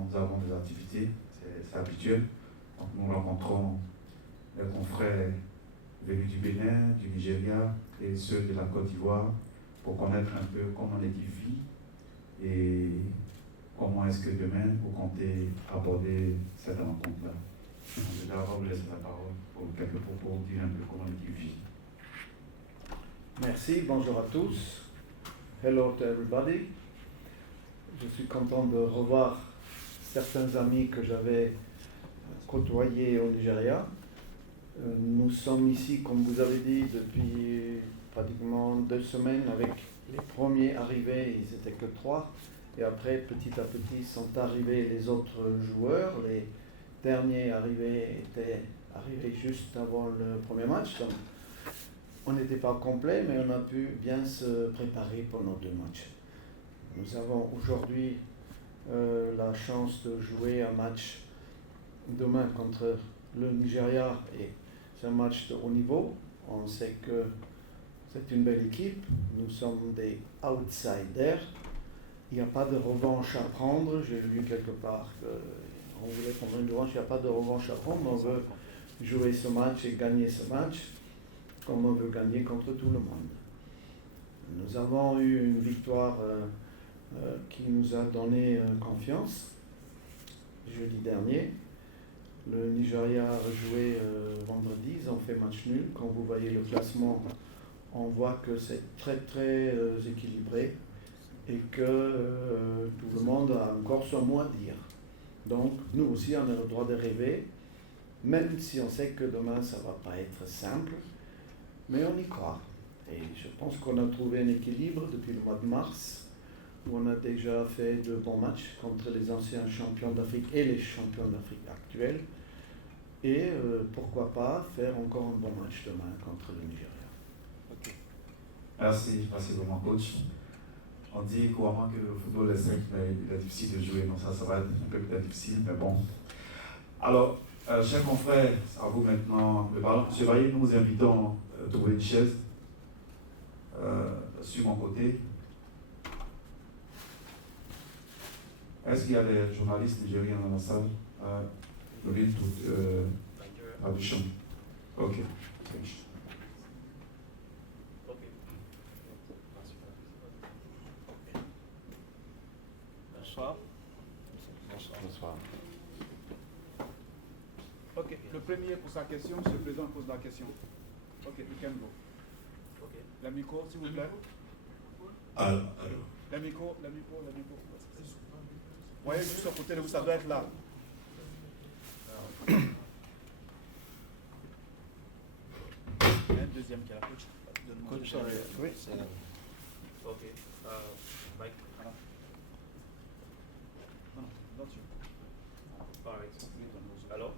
Nous avons des activités, c'est habituel. Donc nous rencontrons les confrères venus du Bénin, du Nigeria et ceux de la Côte d'Ivoire pour connaître un peu comment l'équipe vit et comment est-ce que demain vous comptez aborder cette rencontre-là. Je vais d'abord vous laisser la parole pour quelques propos, dire un peu comment l'équipe vit. Merci, bonjour à tous. Hello to everybody. Je suis content de revoir certains amis que j'avais côtoyés au Nigeria. Nous sommes ici, comme vous avez dit, depuis pratiquement 2 semaines avec les premiers arrivés, ils n'étaient que 3. Et après, petit à petit, sont arrivés les autres joueurs. Les derniers arrivés étaient arrivés juste avant le premier match. Donc, on n'était pas complet, mais on a pu bien se préparer pour nos 2 matchs. Nous avons aujourd'hui la chance de jouer un match demain contre le Nigeria et c'est un match de haut niveau. On sait que c'est une belle équipe. Nous sommes des outsiders. Il n'y a pas de revanche à prendre. J'ai lu quelque part qu'on voulait prendre une revanche. Il n'y a pas de revanche à prendre. On veut jouer ce match et gagner ce match comme on veut gagner contre tout le monde. Nous avons eu une victoire qui nous a donné confiance jeudi dernier. Le Nigeria a rejoué vendredi, ils ont fait match nul. Quand vous voyez le classement, on voit que c'est très très équilibré et que tout le monde a encore son mot à dire. Donc nous aussi on a le droit de rêver, même si on sait que demain ça ne va pas être simple, mais on y croit. Et je pense qu'on a trouvé un équilibre depuis le mois de mars, où on a déjà fait de bons matchs contre les anciens champions d'Afrique et les champions d'Afrique actuels. Et pourquoi pas faire encore un bon match demain contre le Nigeria. Okay. Merci vraiment coach. On dit couramment que le football est simple, mais il est difficile de jouer, donc ça va être un peu peut-être difficile, mais bon. Alors, chers confrères, à vous maintenant le ballon. Monsieur Vaillé, nous vous invitons à trouver une chaise sur mon côté. Est-ce qu'il y a des journalistes nigériens dans la salle? Levez tout traduction. Ok. Bonsoir. Bonsoir. Ok, le premier pour sa question, M. le Président pose la question. Ok, you can go. Ok. La micro, s'il vous plaît. Alors. La micro. Voyez juste au côté de vous, ça doit être là. Il y a un deuxième qui est la coach. Coach, oui. Ok. Mike. No, not you. All right. Hello?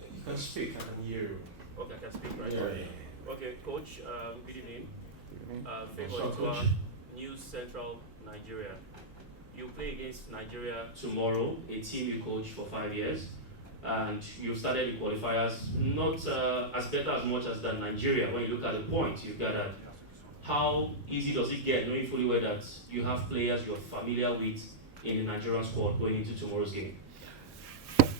You can speak, I can hear you. Okay, I can speak, right? Yeah. Okay, coach, good evening. Favor Bonsoir, to our coach. News Central Nigeria. You play against Nigeria Tomorrow, a team you coach for 5 years, and you've started the qualifiers not as better as much as that Nigeria. When you look at the points you've gathered, how easy does it get, knowing fully well that you have players you're familiar with in the Nigerian squad going into tomorrow's game?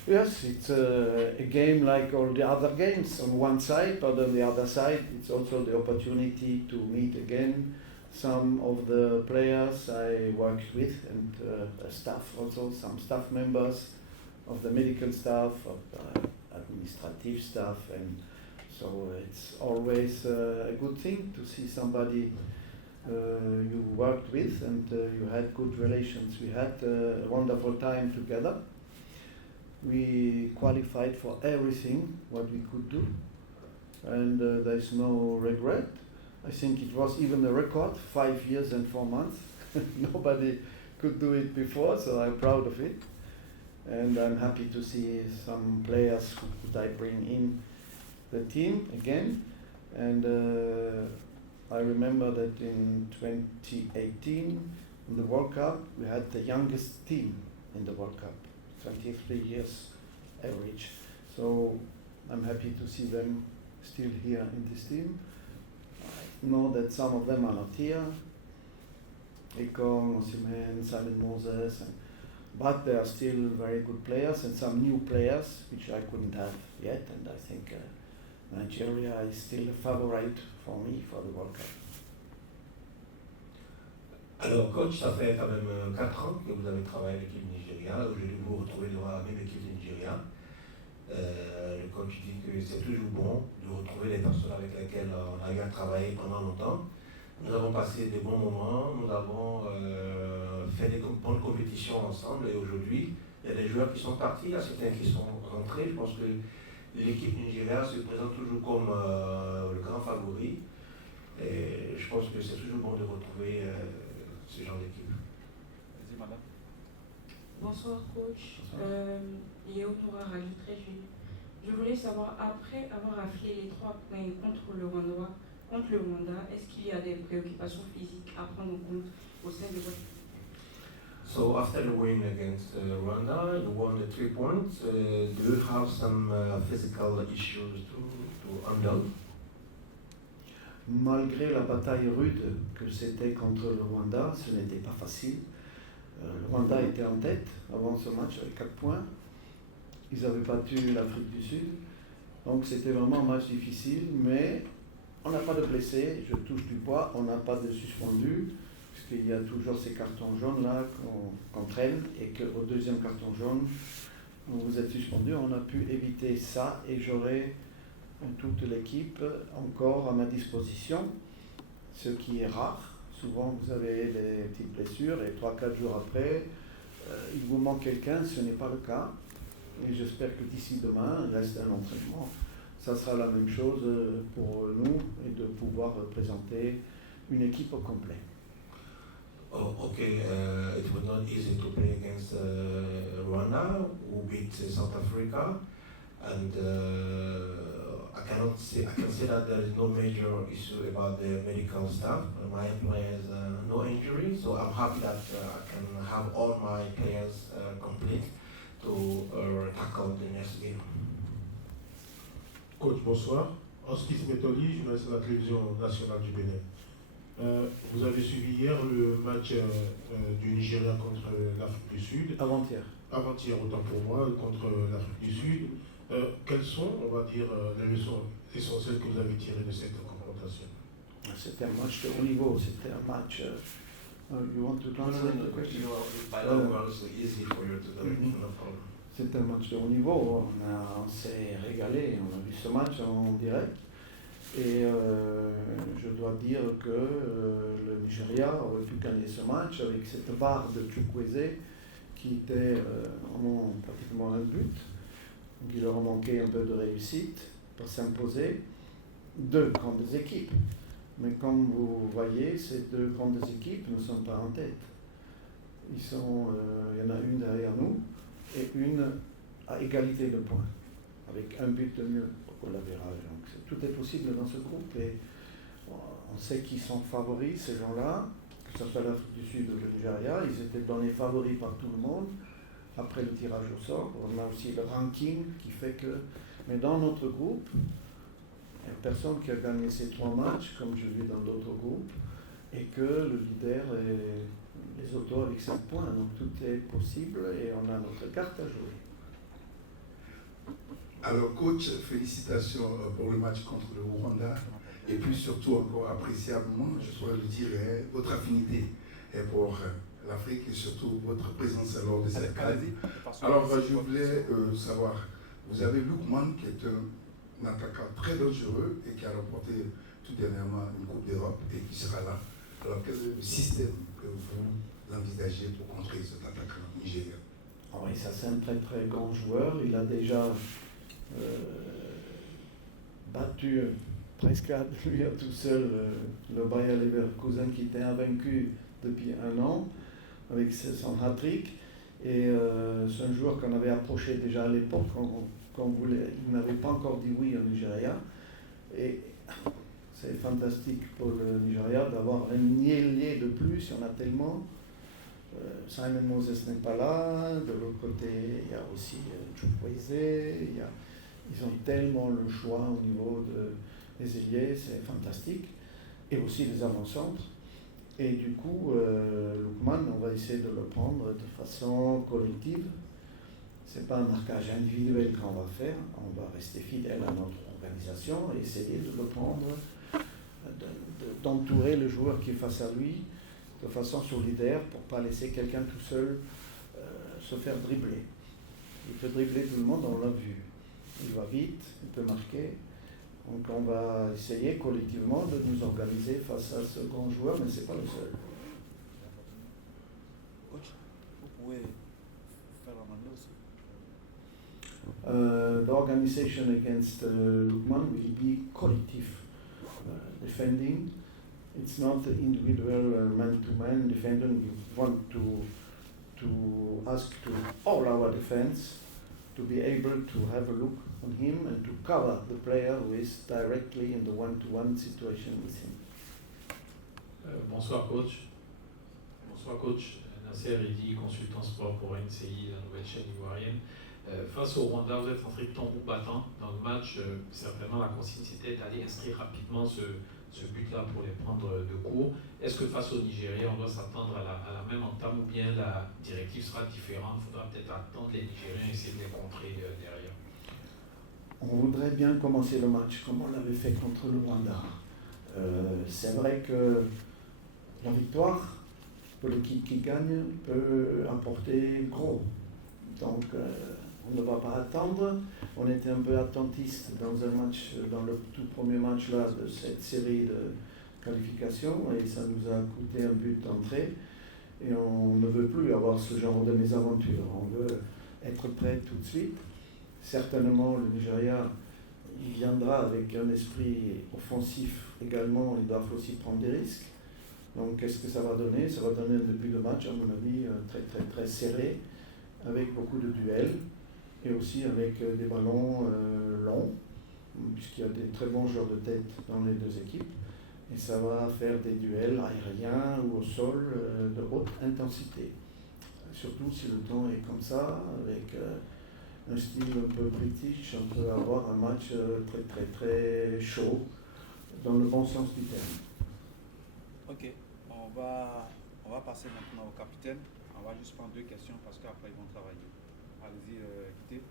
Yes, it's a game like all the other games on one side, but on the other side, it's also the opportunity to meet again some of the players I worked with and staff also, some staff members of the medical staff, of administrative staff, and so it's always a good thing to see somebody you worked with and you had good relations. We had a wonderful time together. We qualified for everything what we could do, and there's no regret. I think it was even a record, 5 years and 4 months. Nobody could do it before, so I'm proud of it. And I'm happy to see some players who could I bring in the team again. And I remember that in 2018, in the World Cup, we had the youngest team in the World Cup, 23 years average. So I'm happy to see them still here in this team. I know that some of them are not here. Ekong, Osimhen, Simon Moses, but they are still very good players and some new players which I couldn't have yet, and I think Nigeria is still a favorite for me for the World Cup. Alors, coach, ça fait quand même 4 ans que vous avez travaillé avec l'équipe du Nigeria. Aujourd'hui, vous vous retrouvez devant la même équipe du Nigeria. Le coach dit que c'est toujours bon de retrouver les personnes avec lesquelles on a eu à travailler pendant longtemps. Nous avons passé des bons moments, nous avons fait des bonnes compétitions ensemble et aujourd'hui, il y a des joueurs qui sont partis, il y a certains qui sont rentrés. Je pense que l'équipe Nigeria se présente toujours comme le grand favori et je pense que c'est toujours bon de retrouver ce genre d'équipe. Vas-y, madame. Bonsoir coach, Bonsoir. Léo Noura, Radio Très Jeune. Je voulais savoir, après avoir affilé les 3 points contre le Rwanda, est-ce qu'il y a des préoccupations physiques à prendre en compte au sein de votre équipe? So after the win against Rwanda, you won the 3 points. Do you have some physical issues to handle? Malgré la bataille rude que c'était contre le Rwanda, ce n'était pas facile. Le Rwanda était en tête avant ce match avec 4 points. Ils avaient battu l'Afrique du Sud. Donc c'était vraiment un match difficile, mais on n'a pas de blessés, je touche du bois, on n'a pas de suspendus, puisqu'il y a toujours ces cartons jaunes là qu'on traîne et qu'au deuxième carton jaune, vous êtes suspendu. On a pu éviter ça et j'aurai toute l'équipe encore à ma disposition, ce qui est rare. Souvent vous avez des petites blessures et 3-4 jours après, il vous manque quelqu'un, ce n'est pas le cas. Et j'espère que d'ici demain, il reste un entraînement. Ça sera la même chose pour nous et de pouvoir présenter une équipe au complet. Oh, okay, it was not easy to play against Rwanda, who beat South Africa, and I can say that there is no major issue about the medical staff. My players, no injury, so I'm happy that I can have all my players complete to tackle the next game. Coach, bonsoir. Oskis Metoli, journaliste de la télévision nationale du Bénin. Vous avez suivi hier le match du Nigeria contre l'Afrique du Sud. Avant-hier, autant pour moi, contre l'Afrique du Sud. Quelles sont, on va dire, les leçons essentielles que vous avez tirées de cette confrontation? C'était un match de haut niveau, c'était un match... you want to translate the question? Easy for you to do it, no problem. C'est un match de haut niveau, on s'est régalé, on a vu ce match en direct et je dois dire que le Nigeria aurait pu gagner ce match avec cette barre de Chukwueze qui était vraiment pratiquement un but, donc il leur a manqué un peu de réussite pour s'imposer. 2 grandes équipes, mais comme vous voyez, ces 2 grandes équipes ne sont pas en tête. Il y en a une derrière nous et une à égalité de points, avec un but de mieux pour l'avérage. Donc tout est possible dans ce groupe et on sait qu'ils sont favoris, ces gens-là, que ce soit l'Afrique du Sud ou le Nigeria. Ils étaient donnés favoris par tout le monde après le tirage au sort. On a aussi le ranking qui fait que... Mais dans notre groupe, il n'y a personne qui a gagné ces 3 matchs, comme je l'ai vu dans d'autres groupes, et que le leader est les autos avec 5 points. Donc tout est possible et on a notre carte à jouer. Alors coach, félicitations pour le match contre le Rwanda et puis surtout encore appréciablement, je dois le dire, votre affinité pour l'Afrique et surtout votre présence lors de cette CAN. Alors je voulais savoir, vous avez Lookman qui est un attaquant très dangereux et qui a remporté tout dernièrement une Coupe d'Europe et qui sera là. Alors quel est le système que vous envisagez pour contrer cet attaquant nigérien? Oui, ça c'est un très très grand joueur. Il a déjà battu presque à lui tout seul le Bayer Leverkusen qui était invaincu depuis 1 an avec son hat-trick. Et c'est un joueur qu'on avait approché déjà à l'époque quand il n'avait pas encore dit oui au Nigeria. Et c'est fantastique pour le Nigeria d'avoir un ailier de plus, il y en a tellement. Simon Moses n'est pas là, de l'autre côté il y a aussi Chukwueze, il y a Ils ont tellement le choix au niveau des ailiers, c'est fantastique. Et aussi les avant-centres. Et du coup, Lookman, on va essayer de le prendre de façon collective. Ce n'est pas un marquage individuel qu'on va faire, on va rester fidèle à notre organisation et essayer de le prendre, d'entourer le joueur qui est face à lui de façon solidaire pour ne pas laisser quelqu'un tout seul se faire dribbler. Il peut dribbler tout le monde, on l'a vu. Il va vite, il peut marquer. Donc on va essayer collectivement de nous organiser face à ce grand joueur, mais ce n'est pas le seul. Coach, vous pouvez faire la manœuvre aussi. The organization against Lookman will be collective defending. It's not the individual man-to-man defending. We want to ask to all our defense to be able to have a look on him and to cover the player who is directly in the one-to-one situation with him. Bonsoir coach. Bonsoir coach. Nasser Idi, consultant sport pour NCI, la nouvelle chaîne ivoirienne. Face au Rwanda, vous êtes entré tambour battant dans le match. Certainement, la consigne c'était d'aller inscrire rapidement ce but-là pour les prendre de court. Est-ce que face au Nigeria, on doit s'attendre à la même entame ou bien la directive sera différente? Il faudra peut-être attendre les Nigériens et essayer de les contrer derrière. On voudrait bien commencer le match comme on l'avait fait contre le Rwanda. C'est vrai que la victoire pour l'équipe qui gagne peut apporter gros. Donc on ne va pas attendre. On était un peu attentiste dans le tout premier match là de cette série de qualifications et ça nous a coûté un but d'entrée. Et on ne veut plus avoir ce genre de mésaventures. On veut être prêt tout de suite. Certainement, le Nigeria, il viendra avec un esprit offensif également. Ils doivent aussi prendre des risques. Donc, qu'est-ce que ça va donner? Ça va donner un début de match, à mon avis, très, très, très serré, avec beaucoup de duels et aussi avec des ballons longs, puisqu'il y a des très bons joueurs de tête dans les deux équipes. Et ça va faire des duels aériens ou au sol de haute intensité. Surtout si le temps est comme ça, avec un style un peu british, on peut avoir un match très très très chaud, dans le bon sens du terme. Ok, on va passer maintenant au capitaine. On va juste prendre 2 questions parce qu'après ils vont travailler. Allez-y, Guité.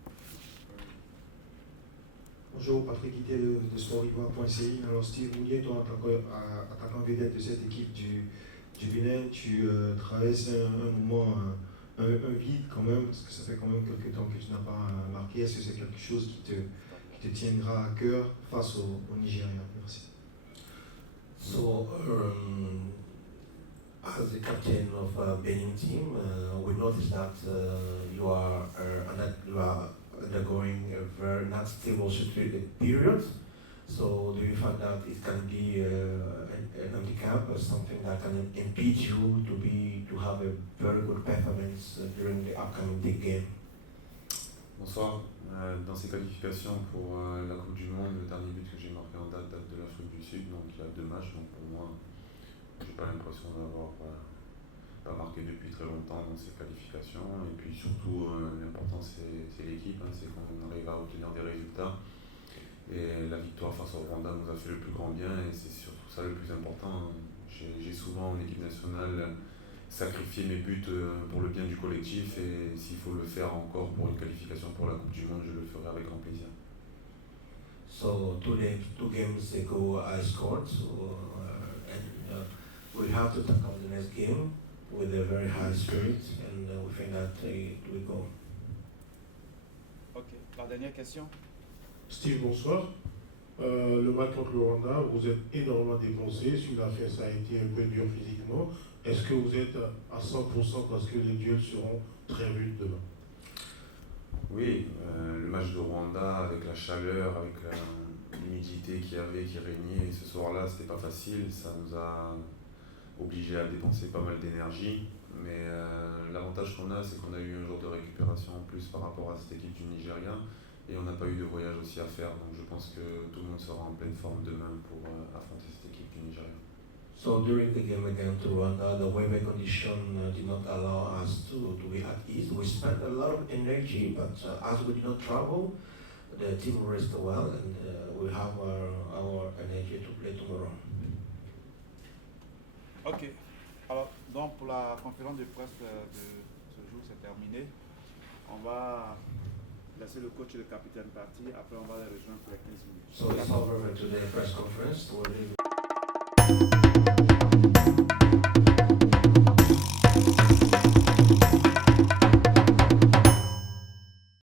Bonjour, Patrick Guité de sportivoire.ci. Alors Steve Mounier, toi en tant qu'attaquant vedette de cette équipe du Bénin, tu traverses un moment, un vide quand même, parce que ça fait quand même quelques temps que tu n'as pas marqué. Est-ce que c'est quelque chose qui te tiendra à cœur face au Nigeria? Merci. So, as the captain of Benin team, we noticed that you are undergoing a very not stable period. So, do you find that it can be an handicap or something that can impede you to have a very good performance during the upcoming big game? Bonsoir. Dans ces qualifications pour la Coupe du Monde, le dernier but que j'ai marqué en date de l'Afrique du Sud, donc il y a 2 matchs, donc pour moi, j'ai pas l'impression d'avoir pas marqué depuis très longtemps dans ces qualifications. Et puis surtout, l'important c'est l'équipe, c'est qu'on arrive à obtenir des résultats. Et la victoire face au Rwanda nous a fait le plus grand bien et c'est surtout ça le plus important. J'ai souvent en équipe nationale sacrifié mes buts pour le bien du collectif et s'il faut le faire encore pour une qualification pour la Coupe du Monde, je le ferai avec grand plaisir. So 2 games ago I scored, and we have to tackle the next game with a very high spirit and we think that it will go. Ok, la dernière question. Steve, bonsoir. Le match contre le Rwanda, vous êtes énormément dépensé. Sur la fin, ça a été un peu dur physiquement. Est-ce que vous êtes à 100% parce que les duels seront très rudes demain? Oui, le match de Rwanda avec la chaleur, avec l'humidité qui régnait ce soir-là, c'était pas facile. Ça nous a obligés à dépenser pas mal d'énergie. Mais l'avantage qu'on a, c'est qu'on a eu un jour de récupération en plus par rapport à cette équipe du Nigeria. Et on n'a pas eu de voyage aussi à faire, donc je pense que tout le monde sera en pleine forme demain pour affronter cette équipe du Nigeria. So during the game against Rwanda, the weather condition did not allow us to be at ease. We spent a lot of energy, but as we did not travel, the team rest well, and we have our energy to play tomorrow. Ok. Alors, donc pour la conférence de presse de ce jour, c'est terminé. On va laisser le coach et le capitaine partir. Après, on va les rejoindre pour les 15 minutes. So it's over for today's press conference.